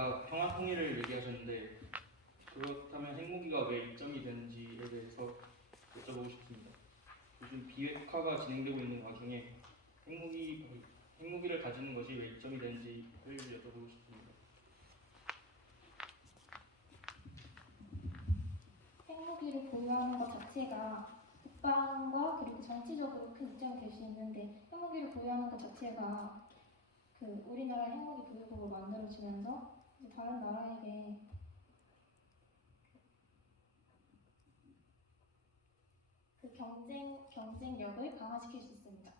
아까 평화 통일을 얘기하셨는데 그렇다면 핵무기가 왜 이점이 되는지에 대해서 여쭤보고 싶습니다. 요즘 비핵화가 진행되고 있는 와중에 핵무기를 가지는 것이 왜 이점이 되는지를 여쭤보고 싶습니다. 핵무기를 보유하는 것 자체가 국방과 그리고 정치적으로 큰 이점이 될 수 있는데, 핵무기를 보유하는 것 자체가 우리나라 핵무기 보유국을 만들어주면서 이제 다른 나라에게 경쟁력을 강화시킬 수 있습니다.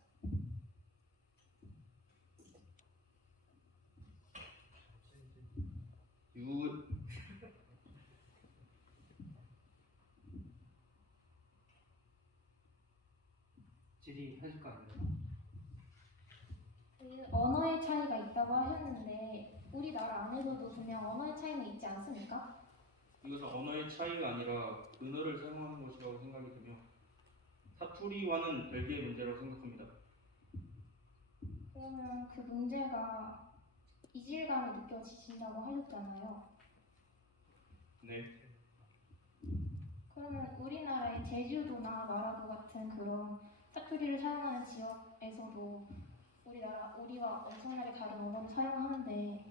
질의하실 거 아닙니까? 언어의 차이가 있다고 하셨는데 우리나라 안에서도 분명 언어의 차이는 있지 않습니까? 이것은 언어의 차이가 아니라 은어를 사용하는 것이라고 생각이 되며 사투리와는 별개의 문제라고 생각합니다. 그러면 그 문제가 이질감이 느껴지신다고 하셨잖아요. 네. 그러면 우리나라의 제주도나 마라도 같은 그런 사투리를 사용하는 지역에서도 우리와 엄청나게 다른 언어를 사용하는데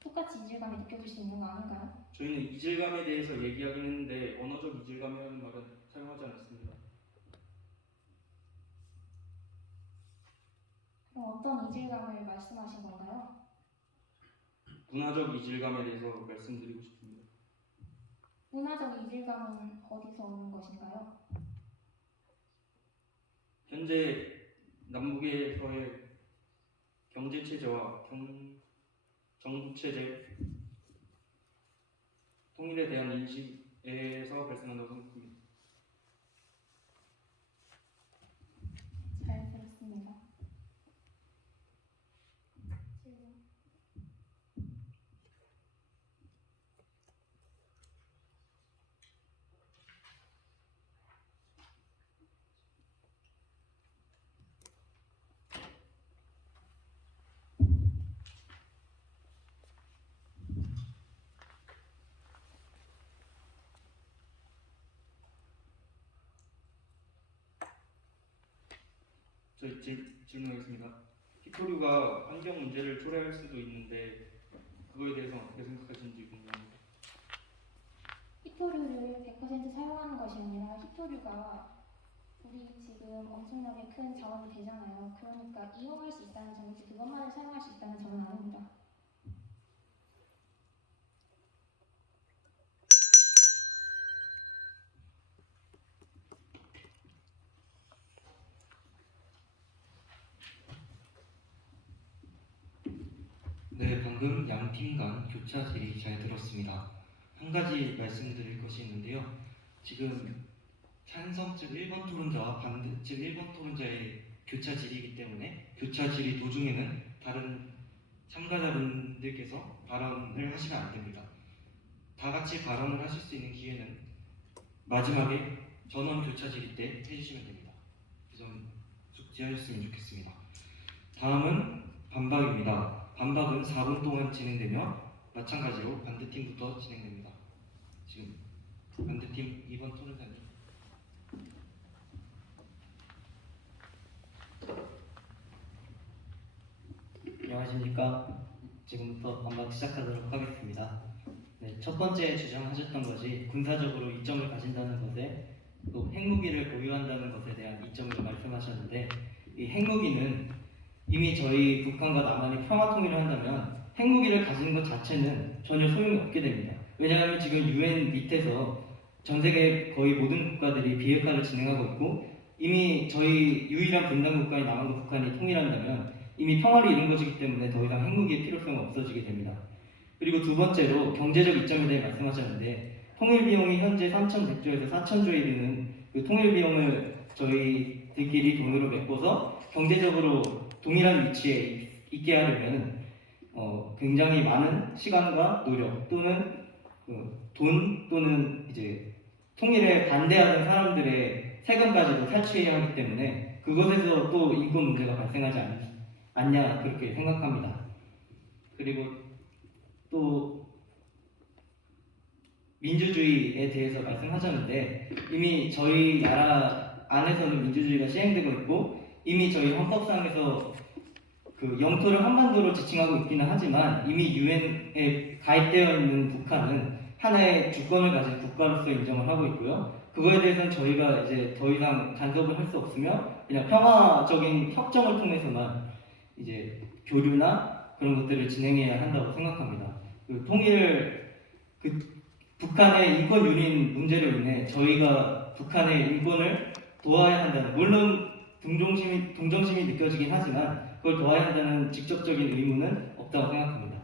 똑같이 이질감이 느껴질 수 있는 거 아닌가요? 저희는 이질감에 대해서 얘기하긴 했는데 언어적 이질감이라는 말은 사용하지 않았습니다. 그럼 어떤 이질감을 말씀하신 건가요? 문화적 이질감에 대해서 말씀드리고 싶습니다. 문화적 이질감은 어디서 오는 것인가요? 현재 남북에서의 경제체제와 정부체제 통일에 대한 인식에서 발생한다고 생각합니다. 잘 들었습니다. 질문. 저희 질문하겠습니다. 히토류가 환경 문제를 초래할 수도 있는데 그거에 대해서 어떻게 생각하시는지 궁금합니다. 히토류를 100% 사용하는 것이 아니라 히토류가 우리 지금 엄청나게 큰 자원이 되잖아요. 그러니까 이용할 수 있다는 점이지 그것만을 사용할 수 있다는 점은 아닙니다. 네, 방금 양 팀 간 교차 질의 잘 들었습니다. 한 가지 말씀드릴 것이 있는데요. 지금 찬성 측 1번 토론자와 반대 측 1번 토론자의 교차 질의이기 때문에 교차 질의 도중에는 다른 참가자분들께서 발언을 하시면 안 됩니다. 다 같이 발언을 하실 수 있는 기회는 마지막에 전원 교차 질의 때 해주시면 됩니다. 그 점 숙지하셨으면 좋겠습니다. 다음은 반박입니다. 반박은 4분 동안 진행되며 마찬가지로 반대팀부터 진행됩니다. 지금 반대팀 2번 토론자님. 안녕하십니까. 지금부터 반박 시작하도록 하겠습니다. 네, 첫 번째 주장하셨던 것이 군사적으로 이점을 가진다는 것에 또 핵무기를 보유한다는 것에 대한 이점을 말씀하셨는데, 이 핵무기는 이미 저희 북한과 남한이 평화 통일을 한다면 핵무기를 가지는 것 자체는 전혀 소용이 없게 됩니다. 왜냐하면 지금 UN 밑에서 전 세계 거의 모든 국가들이 비핵화를 진행하고 있고, 이미 저희 유일한 분단 국가인 남한과 북한이 통일한다면 이미 평화를 이룬 것이기 때문에 더 이상 핵무기의 필요성은 없어지게 됩니다. 그리고 두 번째로 경제적 이점에 대해 말씀하셨는데, 통일 비용이 현재 3,100조에서 4,000조에 이르는 그 통일 비용을 저희들끼리 돈으로 메꿔서 경제적으로 동일한 위치에 있게 하려면 굉장히 많은 시간과 노력 또는 돈 또는 이제 통일에 반대하는 사람들의 세금까지도 탈취해야 하기 때문에 그것에서 또 인권 문제가 발생하지 않냐 그렇게 생각합니다. 그리고 또 민주주의에 대해서 말씀하셨는데 이미 저희 나라 안에서는 민주주의가 시행되고 있고 이미 저희 헌법상에서 그 영토를 한반도로 지칭하고 있기는 하지만 이미 유엔에 가입되어 있는 북한은 하나의 주권을 가진 국가로서 인정을 하고 있고요. 그거에 대해서는 저희가 이제 더 이상 간섭을 할 수 없으며 그냥 평화적인 협정을 통해서만 이제 교류나 그런 것들을 진행해야 한다고 생각합니다. 그 통일 그 북한의 인권 유린 문제로 인해 저희가 북한의 인권을 도와야 한다는 물론 동정심이 느껴지긴 하지만 그걸 도와야 한다는 직접적인 의무는 없다고 생각합니다.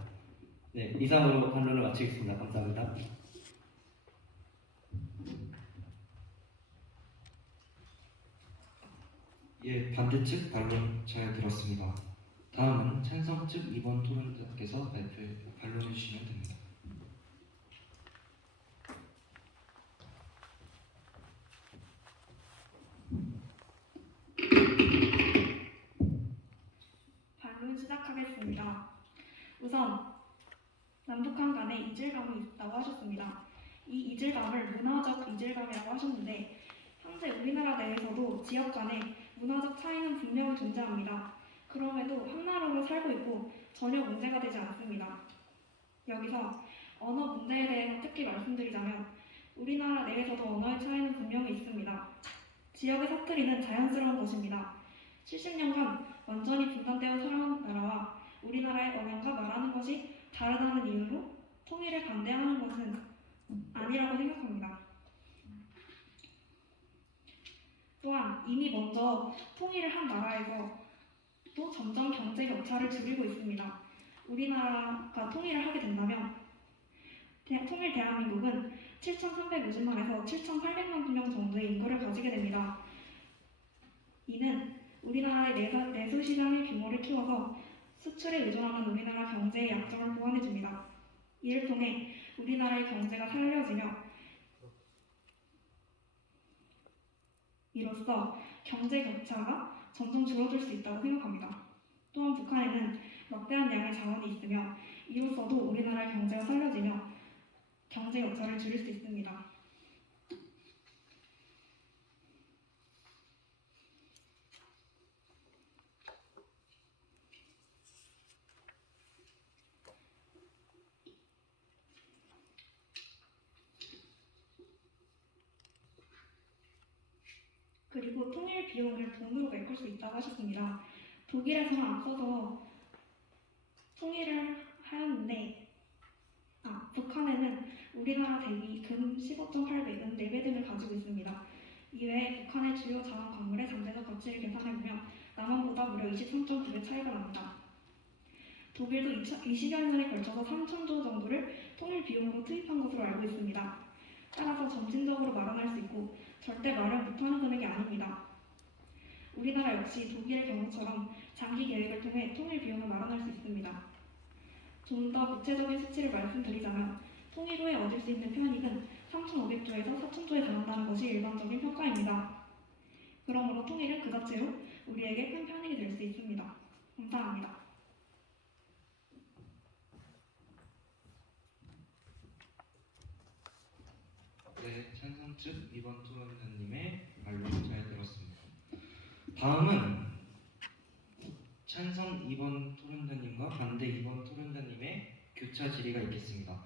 네, 이상으로 반론을 마치겠습니다. 감사합니다. 예, 반대측 반론 잘 들었습니다. 다음은 찬성 측 2번 토론자께서 반론해 주시면 됩니다. 반론 시작하겠습니다. 우선 남북한 간에 이질감이 있다고 하셨습니다. 이 이질감을 문화적 이질감이라고 하셨는데 현재 우리나라 내에서도 지역 간의 문화적 차이는 분명히 존재합니다. 그럼에도 한 나라로 살고 있고 전혀 문제가 되지 않습니다. 여기서 언어 문제에 대해서 특히 말씀드리자면 우리나라 내에서도 언어의 차이는 분명히 있습니다. 지역의 사투리는 자연스러운 것입니다. 70년간 완전히 분단되어 살아온 나라와 우리나라의 언어가 말하는 것이 다르다는 이유로 통일을 반대하는 것은 아니라고 생각합니다. 또한 이미 먼저 통일을 한 나라에서 또 점점 경제 격차를 줄이고 있습니다. 우리나라가 통일을 하게 된다면 통일 대한민국은 7,350만에서 7,800만 명 정도의 인구를 가지게 됩니다. 이는 우리나라의 내수 시장의 규모를 키워서 수출에 의존하는 우리나라 경제의 약점을 보완해줍니다. 이를 통해 우리나라의 경제가 살려지며 이로써 경제 격차가 점점 줄어들 수 있다고 생각합니다. 또한 북한에는 막대한 양의 자원이 있으며 이로써도 우리나라의 경제가 살려지며 경제 격차를 줄일 수 있습니다. 그리고 통일 비용을 돈으로 메꿀 수 있다고 하셨습니다. 독일에서는 앞서서 통일을 하였는데 북한에는 우리나라 대비 금 15.8배, 은 4배 등을 가지고 있습니다. 이외에 북한의 주요 자원 광물의 잠재적 가치를 계산해보면 남한보다 무려 23.9배 차이가 납니다. 독일도 20여 년에 걸쳐서 3,000조 정도를 통일 비용으로 투입한 것으로 알고 있습니다. 따라서 점진적으로 마련할 수 있고 절대 마련 못하는 금액이 아닙니다. 우리나라 역시 독일의 경우처럼 장기 계획을 통해 통일 비용을 마련할 수 있습니다. 좀 더 구체적인 수치를 말씀드리자면 통일 후에 얻을 수 있는 편익은 3,500조에서 4,000조에 달한다는 것이 일반적인 평가입니다. 그러므로 통일은 그 자체로 우리에게 큰 편익이 될 수 있습니다. 감사합니다. 네, 찬성 측 2번 토론자님의 반론 잘 들었습니다. 다음은 찬성 2번 토론자님과 반대 2번 토론자님의 교차 질의가 있겠습니다.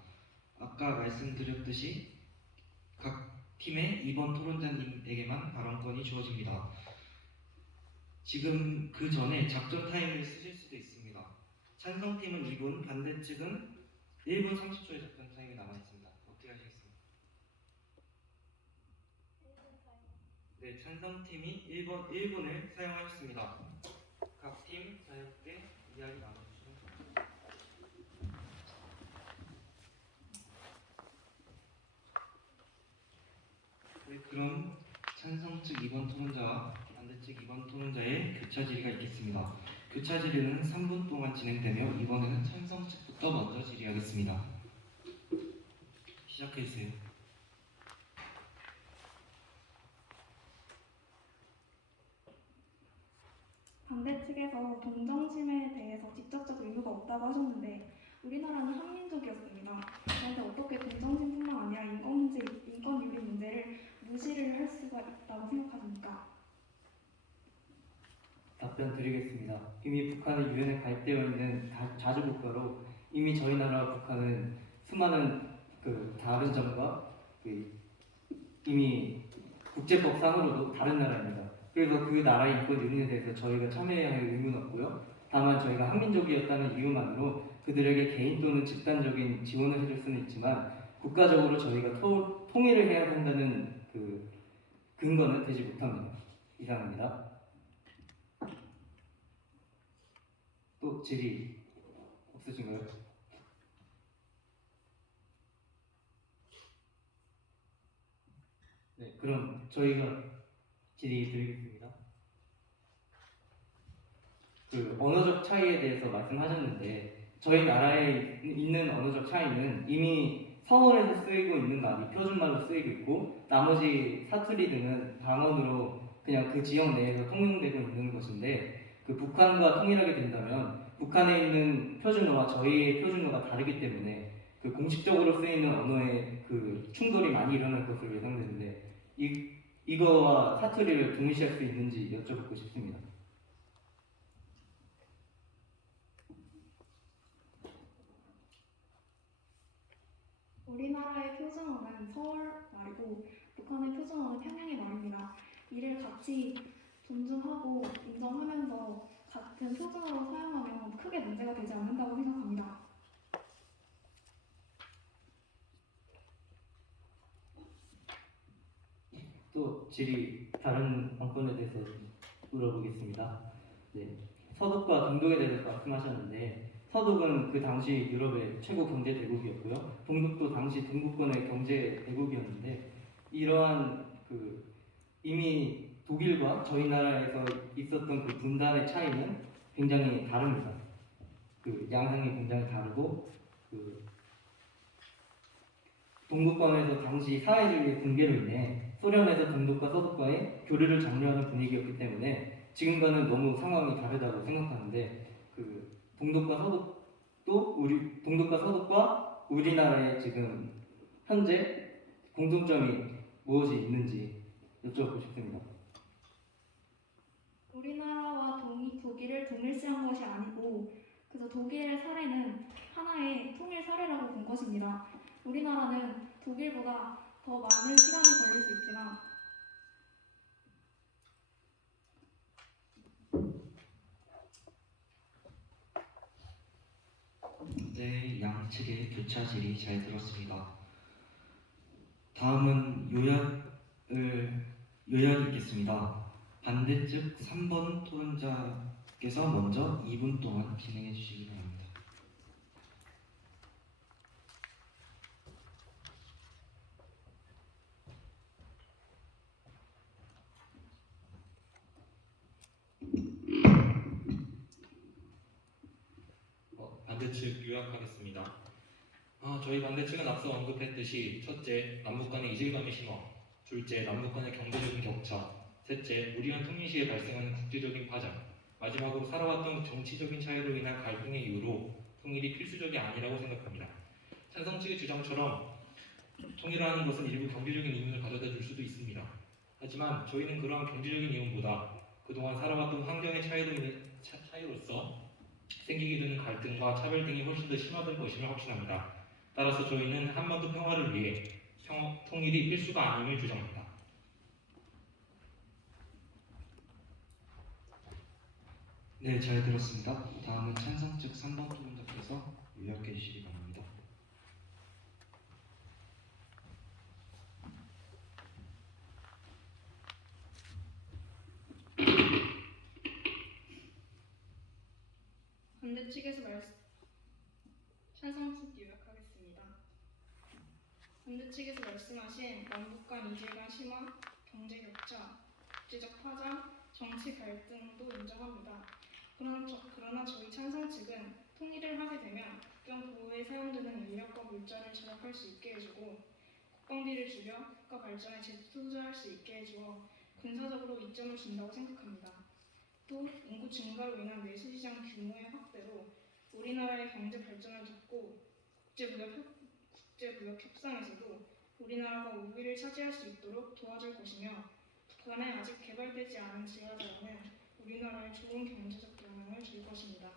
아까 말씀드렸듯이 각 팀의 2번 토론자님에게만 발언권이 주어집니다. 지금 그 전에 작전 타임을 쓰실 수도 있습니다. 찬성팀은 2분, 반대 측은 1분 30초의 작전 타임이 남아있습니다. 어떻게 하시겠습니까? 네, 찬성팀이 1분을 사용하셨습니다. 각 팀 자유롭게 이야기 나눠주시면 됩니다. 네, 그럼 찬성 측 2번 토론자와 반대 측 2번 토론자의 교차 질의가 있겠습니다. 교차 질의는 3분 동안 진행되며 이번에는 찬성 측부터 먼저 질의하겠습니다. 시작해주세요. 반대 측에서 동정심에 대해서 직접적 의무가 없다고 하셨는데 우리나라는 한민족이었습니다. 그런데 어떻게 동정심뿐만 아니라 인권유리 문제를 무시를 할 수가 있다고 생각하십니까? 답변 드리겠습니다. 이미 북한은 유엔에 가입되어 있는 자주 국가로 이미 저희 나라와 북한은 수많은 다른 점과 이미 국제법상으로도 다른 나라입니다. 그래서 그 나라의 인권 유린에 대해서 저희가 참여해야 할 의무는 없고요. 다만 저희가 한민족이었다는 이유만으로 그들에게 개인 또는 집단적인 지원을 해줄 수는 있지만 국가적으로 저희가 통일을 해야 한다는 근거는 되지 못합니다. 이상입니다. 또 질의 없으신가요? 네, 그럼 저희가 질의 드리겠습니다. 언어적 차이에 대해서 말씀하셨는데 저희 나라에 있는 언어적 차이는 이미 성어에서 쓰이고 있는 말이 표준말로 쓰이고 있고 나머지 사투리 등은 방언으로 그냥 그 지역 내에서 통용되고 있는 것인데 북한과 통일하게 된다면 북한에 있는 표준어와 저희의 표준어가 다르기 때문에 공식적으로 쓰이는 언어의 충돌이 많이 일어날 것으로 예상되는데 이거와 사투리를 동일시할 수 있는지 여쭤보고 싶습니다. 우리나라의 표준어는 서울 말이고 북한의 표준어는 평양의 말입니다. 이를 같이 존중하고 인정하면서 같은 표준어로 사용하면 크게 문제가 되지 않는다고 생각합니다. 또 질의 다른 관건에 대해서 물어보겠습니다. 네, 서독과 동독에 대해서 말씀하셨는데 서독은 그 당시 유럽의 최고 경제 대국이었고요. 동독도 당시 동구권의 경제 대국이었는데 이러한 이미 독일과 저희 나라에서 있었던 분단의 차이는 굉장히 다릅니다. 양상이 굉장히 다르고 동구권에서 당시 사회주의 붕괴로 인해 소련에서 동독과 서독과의 교류를 장려하는 분위기였기 때문에 지금과는 너무 상황이 다르다고 생각하는데 동독과 서독과 우리나라의 지금 현재 공통점이 무엇이 있는지 여쭤보고 싶습니다. 우리나라와 독일을 동일시한 것이 아니고 그래서 독일의 사례는 하나의 통일 사례라고 본 것입니다. 우리나라는 독일보다 더 많은 시간이 걸릴 수 있지만 네, 양측의 교차 질의 잘 들었습니다. 다음은 요약이 있겠습니다. 반대측 3번 토론자께서 먼저 2분 동안 진행해 주시기 바랍니다. 반대측 요약하겠습니다. 저희 반대측은 앞서 언급했듯이 첫째, 남북 간의 이질감이 심화, 둘째, 남북 간의 경제적인 격차, 셋째, 무리한 통일 시에 발생하는 국제적인 파장, 마지막으로 살아왔던 정치적인 차이로 인한 갈등의 이유로 통일이 필수적이 아니라고 생각합니다. 찬성 측의 주장처럼 통일하는 것은 일부 경제적인 이윤을 가져다 줄 수도 있습니다. 하지만 저희는 그러한 경제적인 이윤보다 그동안 살아왔던 환경의 차이로서 생기게 되는 갈등과 차별 등이 훨씬 더 심화될 것임을 확신합니다. 따라서 저희는 한반도 평화를 위해 통일이 필수가 아님을 주장합니다. 네, 잘 들었습니다. 다음은 찬성 측 3번 토론자께서 요약해 주시기 바랍니다. 반대 측에서 찬성 측 요약하겠습니다. 반대 측에서 말씀하신 남북 간 이질감 심화, 경제 격차, 국제적 파장, 정치 갈등도 인정합니다. 그러나 저희 찬성 측은 통일을 하게 되면 국경 보호에 사용되는 인력과 물자를 절약할 수 있게 해주고 국방비를 줄여 국가 발전에 재투자할 수 있게 해주어 군사적으로 이점을 준다고 생각합니다. 또 인구 증가로 인한 내수시장 규모의 확대로 우리나라의 경제 발전을 돕고 국제무역 협상에서도 우리나라가 우위를 차지할 수 있도록 도와줄 것이며 북한에 아직 개발되지 않은 지하자원은 우리나라에 좋은 경제적 영향을 줄 것입니다.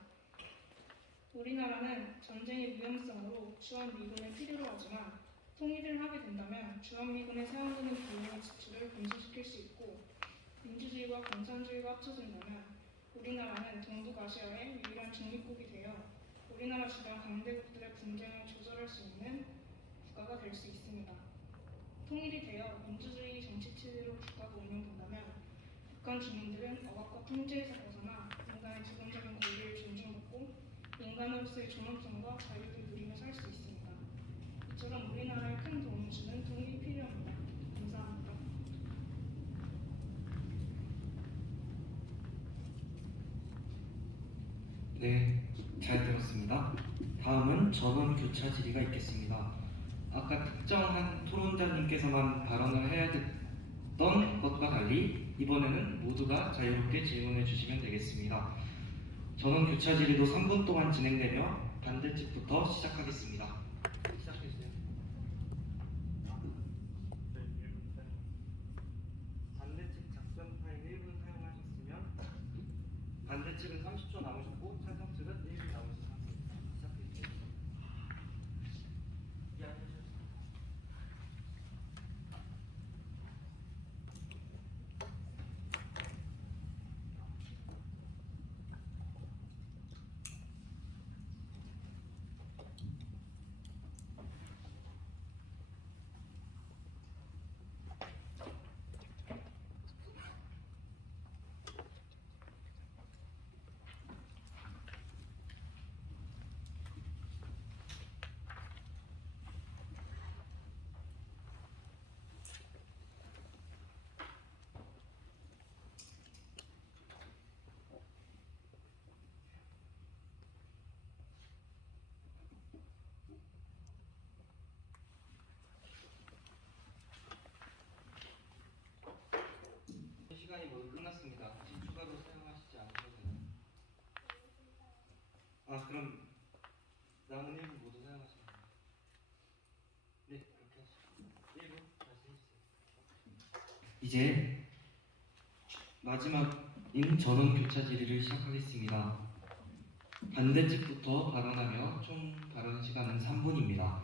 우리나라는 전쟁의 위험성으로 주한미군을 필요로 하지만 통일을 하게 된다면 주한미군에 사용되는 비용의 지출을 감소시킬 수 있고 민주주의와 공산주의가 합쳐진다면 우리나라는 동북아시아의 유일한 중립국이 되어 우리나라 주변 강대국들의 분쟁을 조절할 수 있는 국가가 될 수 있습니다. 통일이 되어 민주주의 정치체제로 국가가 운영된다면 북한 주민들은 억압과 통제에서 벗어나 인간의 기본적인 권리를 존중받고 인간으로서의 존엄성과 자유를 누리며 살 수 있습니다. 이처럼 우리나라에 큰 도움을 주는 통일이 필요합니다. 감사합니다. 네, 잘 들었습니다. 다음은 전원 교차 질의가 있겠습니다. 아까 특정한 토론자님께서만 발언을 해야 됐던 것과 달리 이번에는 모두가 자유롭게 질문해 주시면 되겠습니다. 전원 교차 질의도 3분 동안 진행되며 반대측부터 시작하겠습니다. 시작해주세요. 반대측 작성 타임 1분 사용하셨으면 반대측은 30초 남으셨고 찬성 측은 1분 남으신 상태입니다. 시작해주세요. 시간이 모두 끝났습니다. 혹시 추가로 사용하시지 않으셔도 되나요? 그럼 남은 1분 모두 사용하시면 됩니다. 네, 그렇게 하시죠. 1분 말씀해주세요. 이제 마지막인 전원 교차 질의를 시작하겠습니다. 반대측부터 발언하며 총 발언 시간은 3분입니다.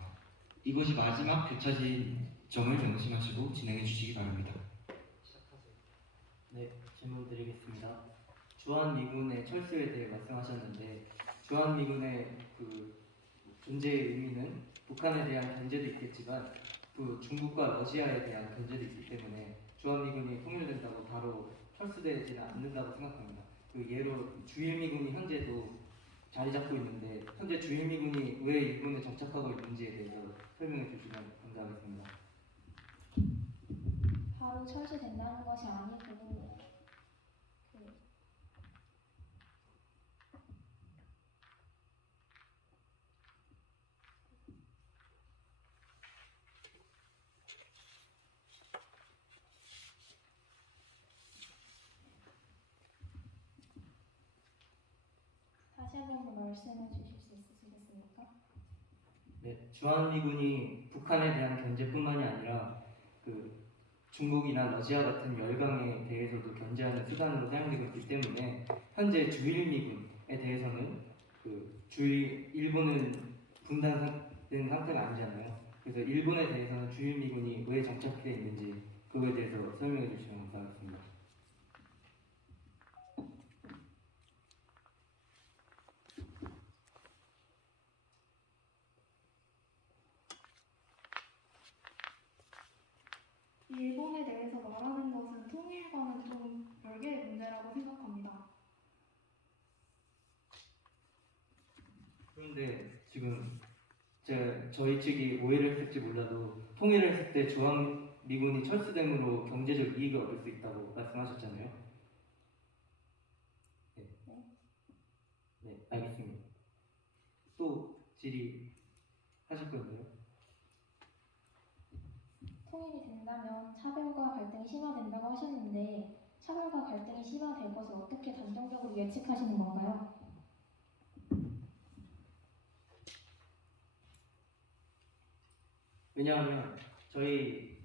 이것이 마지막 교차 질의점을 명심하시고 진행해 주시기 바랍니다. 시작하세요. 네, 질문 드리겠습니다. 주한미군의 철수에 대해 말씀하셨는데 주한미군의 그 존재의 의미는 북한에 대한 견제도 있겠지만 그 중국과 러시아에 대한 견제도 있기 때문에 주한미군이 통일된다고 바로 철수되지는 않는다고 생각합니다. 그 예로 주일미군이 현재도 자리 잡고 있는데 현재 주일미군이 왜 일본에 정착하고 있는지에 대해서 설명해 주시면 감사하겠습니다. 바로 철수된다는 것이 아니고 다시 한 번 말씀해 주실 수 있으시겠습니까? 네, 주한미군이 북한에 대한 견제뿐만이 아니라 그 중국이나 러시아 같은 열강에 대해서도 견제하는 수단으로 사용되고 있기 때문에 현재 주일미군에 대해서는 일본은 분단된 상태가 아니잖아요. 그래서 일본에 대해서는 주일미군이 왜 정착해 있는지 그거에 대해서 설명해 주시면 감사하겠습니다. 일본에 대해서 말하는 것은 통일과는 좀 별개의 문제라고 생각합니다. 그런데 지금 저희 측이 오해를 했을지 몰라도 통일을 했을 때 주한미군이 철수됨으로 경제적 이익을 얻을 수 있다고 말씀하셨잖아요. 네, 네, 알겠습니다. 또 질의하실 건데요. 통일이 된다면 차별과 갈등이 심화된다고 하셨는데 차별과 갈등이 심화될 것을 어떻게 단정적으로 예측하시는 건가요? 왜냐하면 저희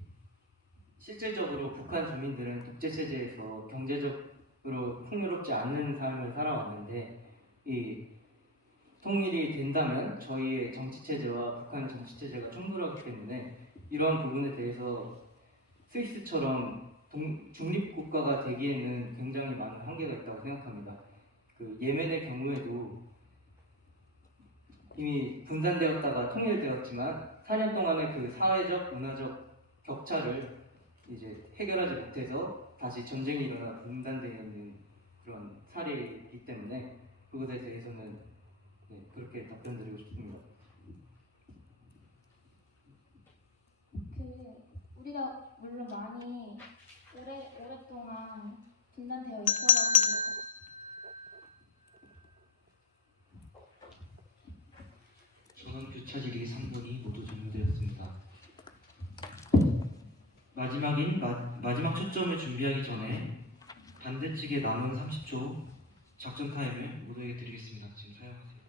실질적으로 북한 주민들은 독재 체제에서 경제적으로 풍요롭지 않는 삶을 살아왔는데 이 통일이 된다면 저희의 정치 체제와 북한 정치 체제가 충돌하기 때문에 이러한 부분에 대해서 스위스처럼 중립 국가가 되기에는 굉장히 많은 한계가 있다고 생각합니다. 그 예멘의 경우에도 이미 분단되었다가 통일되었지만 4년 동안의 그 사회적, 문화적 격차를 이제 해결하지 못해서 다시 전쟁이 일어나 분단되어 있는 그런 사례이기 때문에 그것에 대해서는 네, 그렇게 답변드리고 싶습니다. 우리가 물론 많이 오랫동안 분단되어 있어가지고 전원 교차질이 3분이 모두 종료되었습니다. 마지막 초점을 준비하기 전에 반대측에 남은 30초 작전 타임을 모두에게 드리겠습니다. 지금 사용하세요.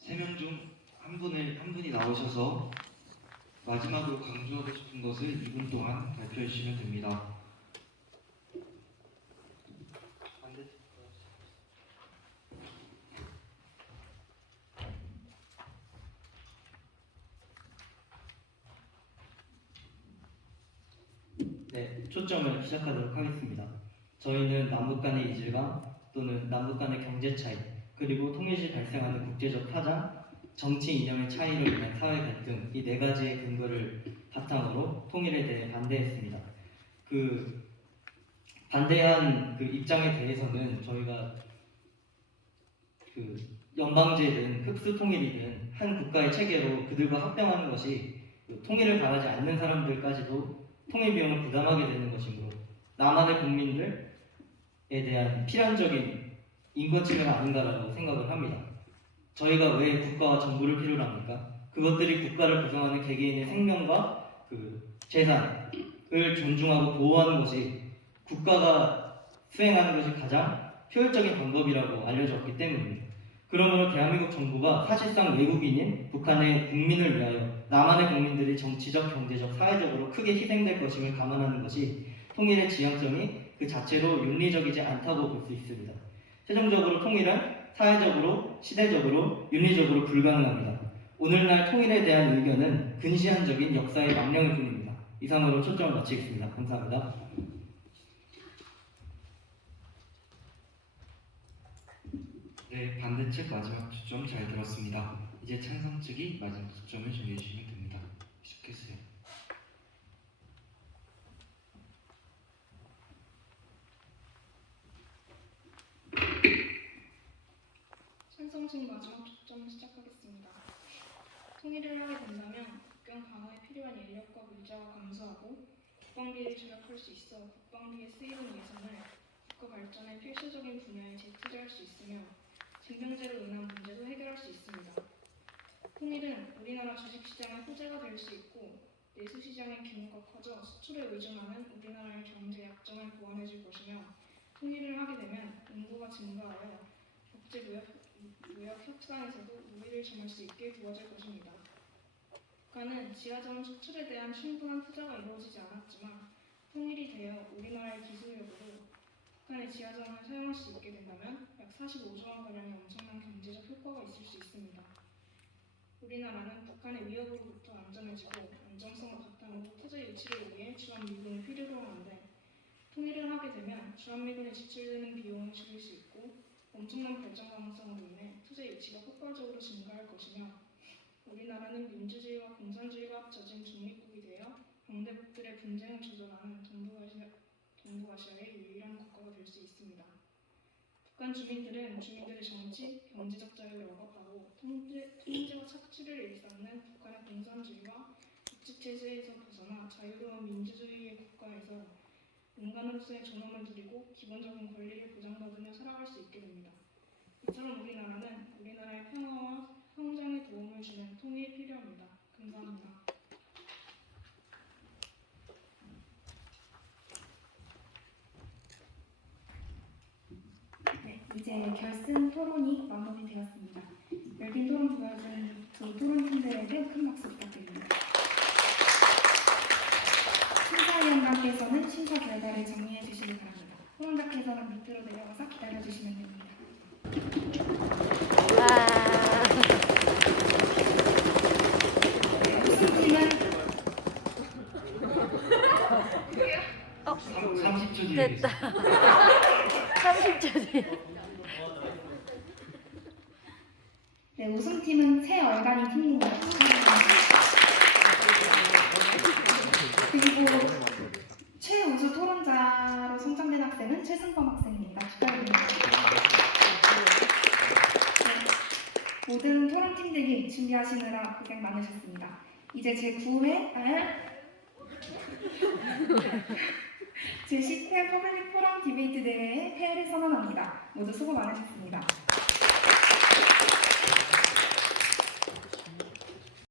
3명 중 한 분이 나오셔서 마지막으로 강조하고 싶은 것을 2분 동안 발표해 주시면 됩니다. 네, 초점을 시작하도록 하겠습니다. 저희는 남북 간의 이질감 또는 남북 간의 경제 차이 그리고 통일 시 발생하는 국제적 파장, 정치 이념의 차이로 인한 사회 갈등 이 네 가지의 근거를 바탕으로 통일에 대해 반대했습니다. 그 반대한 그 입장에 대해서는 저희가 그 연방제든 흡수 통일이든 한 국가의 체계로 그들과 합병하는 것이 그 통일을 바라지 않는 사람들까지도 통일 비용을 부담하게 되는 것이므로 남한의 국민들에 대한 필연적인 인권 침해가 아닌가라고 생각을 합니다. 저희가 왜 국가와 정부를 필요로 합니까? 그것들이 국가를 구성하는 개개인의 생명과 그 재산을 존중하고 보호하는 것이 국가가 수행하는 것이 가장 효율적인 방법이라고 알려졌기 때문입니다. 그러므로 대한민국 정부가 사실상 외국인인 북한의 국민을 위하여 남한의 국민들이 정치적, 경제적, 사회적으로 크게 희생될 것임을 감안하는 것이 통일의 지향점이 그 자체로 윤리적이지 않다고 볼 수 있습니다. 최종적으로 통일은 사회적으로, 시대적으로, 윤리적으로 불가능합니다. 오늘날 통일에 대한 의견은 근시안적인 역사의 망령일 뿐입니다. 이상으로 초점을 마치겠습니다. 감사합니다. 네, 반대측 마지막 초점 잘 들었습니다. 이제 찬성 측이 마지막 초점을 정해 주시면 됩니다. 시작했어요. 찬성식 마지막 초점 시작하겠습니다. 통일을 하게 된다면 국경 방어에 필요한 인력과 물자가 감소하고 국방비를 절약할 수 있어 국방비에 쓰이는 예산을 국가 발전의 필수적인 분야에 재투자할 수 있으며 징병제로 인한 문제도 해결할 수 있습니다. 통일은 우리나라 주식시장의 호재가 될 수 있고 내수시장의 규모가 커져 수출에 의존하는 우리나라의 경제 약점을 보완해줄 것이며 통일을 하게 되면 인구가 증가하여 국제무역 협상에서도 우위를 점할 수 있게 도와줄 것입니다. 북한은 지하전 수출에 대한 충분한 투자가 이루어지지 않았지만 통일이 되어 우리나라의 기술력으로 북한의 지하전을 사용할 수 있게 된다면 약 45조 원가량의 엄청난 경제적 효과가 있을 수 있습니다. 우리나라는 북한의 위협으로부터 안전해지고 안정성을 바탕으로 투자 유치를 위해 주한미군을 필요로 하는데 통일을 하게 되면 주한미군에 지출되는 비용을 줄일 수 있고 엄청난 발전 가능성으로 인해 투자 유치가 폭발적으로 증가할 것이며 우리나라는 민주주의와 공산주의가 합쳐진 중립국이 되어 강대국들의 분쟁을 조절하는 동북아시아의 유일한 국가가 될 수 있습니다. 북한 주민들은 주민들의 정치, 경제적 자유를 억압하고 통제와 착취를 일삼는 북한의 공산주의와 독재체제에서 벗어나 자유로운 민주주의의 국가에서 인간으로서의 존엄을 누리고 기본적인 권리를 보장받으며 살아갈 수 있게 됩니다. 이처럼 우리나라는 우리나라의 평화와 성장에 도움을 주는 통일이 필요합니다. 감사합니다. 네, 이제 이제 결승 토론이 마무리되었습니다. 열띤 토론 보여준 두 토론팀들에게 큰 박수 부탁드립니다. 심사위원장께서는 심사 결과를 정리해 주시기 바랍니다. 토론자께서는 밑으로 내려가서 기다려 주시면 됩니다. 네, 우승팀은 30초 뒤에 됐다. 30초 뒤에. 네, 우승팀은 새얼간이 팀입니다. 그리고 최우수 토론자로 선정된 학생은 최승범 학생입니다. 축하드립니다. 네, 모든 토론팀들이 준비하시느라 고생 많으셨습니다. 이제 제9회 제10회 퍼블릭 포럼 디베이트 대회의 폐회를 선언합니다. 모두 수고 많으셨습니다.